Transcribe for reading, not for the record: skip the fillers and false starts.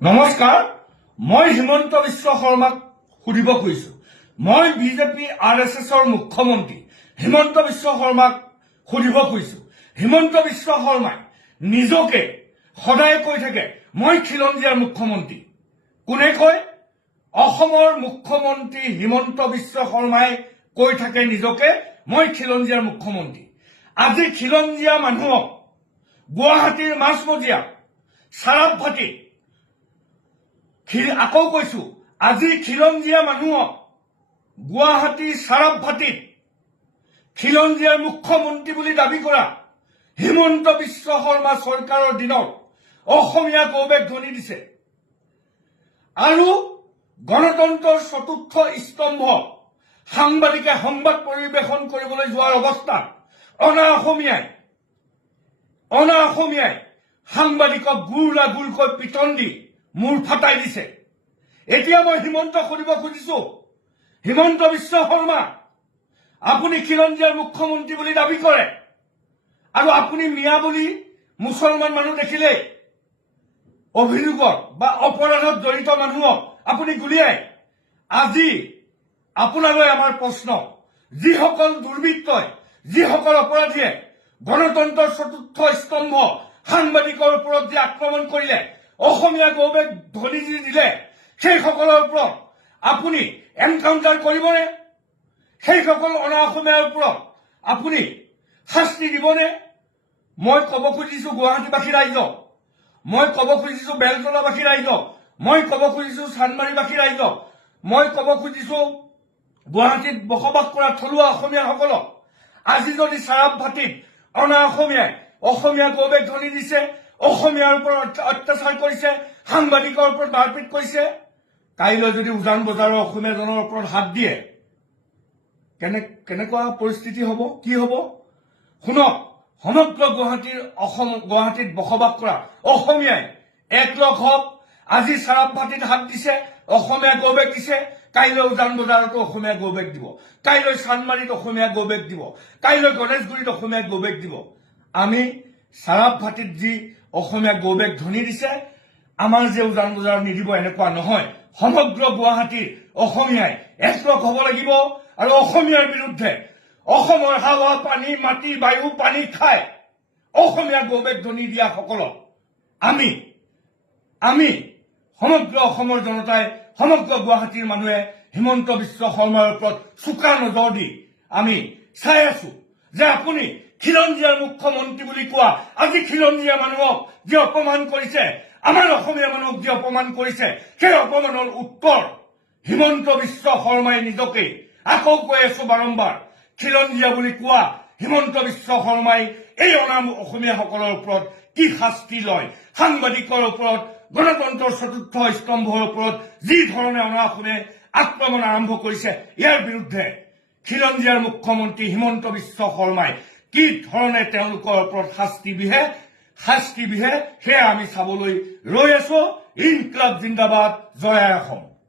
নমস্কাৰ, মই হিমন্ত বিশ্ব শৰ্মাক সুধিব খুজিছো। মই বিজেপি RSSৰ মুখ্যমন্ত্ৰী হিমন্ত বিশ্ব শৰ্মাক সুধিব খুজিছো। হিমন্ত বিশ্ব শৰ্মাই নিজকে সদায় কৈ থাকে মই খিলঞ্জীয়াৰ মুখ্যমন্ত্ৰী। কোনে কয়? অসমৰ মুখ্যমন্ত্ৰী হিমন্ত বিশ্ব শৰ্মাই কৈ থাকে নিজকে মই খিলঞ্জীয়াৰ মুখ্যমন্ত্ৰী। আজি খিলঞ্জীয়া মানুহক গুৱাহাটীৰ মাছমজিয়া চাৰাপভাটি আকৌ কৈছো, আজি খিলঞ্জীয়া মানুহক গুৱাহাটী চাৰাপভাটিত খিলঞ্জীয়াৰ মুখ্যমন্ত্ৰী বুলি দাবী কৰা হিমন্ত বিশ্ব শৰ্মা চৰকাৰৰ দিনত অসমীয়া গৌৰৱ ধ্বনি দিছে। আৰু গণতন্ত্ৰৰ চতুৰ্থ স্তম্ভ সাংবাদিকে সংবাদ পৰিৱেশন কৰিবলৈ যোৱাৰ অৱস্থাত অনা অসমীয়াই সাংবাদিকক গুলকৈ পিটন দি মূৰ ফাটাই দিছে। এতিয়া মই হিমন্তক সুধিব খুজিছো, হিমন্ত বিশ্ব শৰ্মা, আপুনি খিলঞ্জীয়াৰ মুখ্যমন্ত্ৰী বুলি দাবী কৰে আৰু আপুনি মিয়া বুলি মুছলমান মানুহ দেখিলেই অভিযোগত বা অপৰাধত জড়িত মানুহক আপুনি গুলিয়াই। আজি আপোনালৈ আমাৰ প্ৰশ্ন, যিসকল দুৰ্বৃত্তই, যিসকল অপৰাধীয়ে গণতন্ত্ৰৰ চতুৰ্থ স্তম্ভ সাংবাদিকৰ ওপৰত যে আক্ৰমণ কৰিলে, অসমীয়া গৌৰৱ ধ্বনি দিলে, সেইসকলৰ ওপৰত আপুনি এনকাউণ্টাৰ কৰিবনে? সেইসকল অনা অসমীয়াৰ ওপৰত আপুনি শাস্তি দিবনে? মই ক'ব খুজিছো গুৱাহাটীবাসী ৰাইজক, মই ক'ব খুজিছো বেলতলাবাসী ৰাইজক, মই ক'ব খুজিছো চান্দমাৰীবাসী ৰাইজক, মই ক'ব খুজিছো গুৱাহাটীত বসবাস কৰা থলুৱা অসমীয়াসকলক, আজি যদি চাৰাপভাটিত অনা অসমীয়াই অসমীয়া গৌৰৱ ধ্বনি দিছে, অসমীয়াৰ ওপৰত অত্যাচাৰ কৰিছে, সাংবাদিকৰ ওপৰত মাৰপিট কৰিছে, কাইলৈ যদি উজান বজাৰৰ অসমীয়াজনৰ ওপৰত হাত দিয়ে কেনেকুৱা পৰিস্থিতি হ'ব, কি হ'ব? শুনক, সমগ্ৰ গুৱাহাটীত বসবাস কৰা অসমীয়াই একলগ হওক। আজি চাৰাপভাটিত হাত দিছে, অসমীয়া গৌৰৱ দিছে, কাইলৈ উজান বজাৰতো অসমীয়া গৌৰৱ দিব, কাইলৈ চান্দমাৰীত অসমীয়া গৌৰৱ দিব, কাইলৈ গণেশগুৰিত অসমীয়া গৌৰৱ দিব। আমি চাৰাপভাটিত যি অসমীয়া গৌৰৱ ধ্বনি দিছে, আমাৰ যে উজান বজাৰ নিদিব এনেকুৱা নহয়। সমগ্ৰ গুৱাহাটীৰ অসমীয়াই একলগ হ'ব লাগিব আৰু অসমীয়াৰ বিৰুদ্ধে, অসমৰ হাৱা পানী মাটি বায়ু পানী খাই অসমীয়া গৌৰৱ ধ্বনি দিয়া সকলক আমি সমগ্ৰ অসমৰ জনতাই, সমগ্ৰ গুৱাহাটীৰ মানুহে হিমন্ত বিশ্ব শৰ্মাৰ ওপৰত চোকা নজৰ দি আমি চাই আছো যে আপুনি খিলঞ্জীয়াৰ মুখ্যমন্ত্ৰী বুলি কোৱা আজি খিলঞ্জীয়া মানুহক যি অপমান কৰিছে, আমাৰ অসমীয়া মানুহক যি অপমান কৰিছে, সেই অপমানৰ উত্তৰ হিমন্ত বিশ্ব শৰ্মাই নিজকে আকৌ কৈ আছো বাৰম্বাৰ, খিলঞ্জীয়া বুলি কোৱা হিমন্ত বিশ্ব শৰ্মাই এই অনা অসমীয়াসকলৰ ওপৰত কি শাস্তি লয়, সাংবাদিকৰ ওপৰত, গণতন্ত্ৰৰ চতুৰ্থ স্তম্ভৰ ওপৰত যি ধৰণে অনা অসমীয়াই আক্ৰমণ আৰম্ভ কৰিছে, ইয়াৰ বিৰুদ্ধে খিলঞ্জীয়াৰ মুখ্যমন্ত্ৰী হিমন্ত বিশ্ব শৰ্মাই কি ধৰণে তেওঁলোকৰ ওপৰত শাস্তি বিহে সেয়া আমি চাবলৈ ৰৈ আছো। ইনকলাব জিন্দাবাদ, জয় অসম।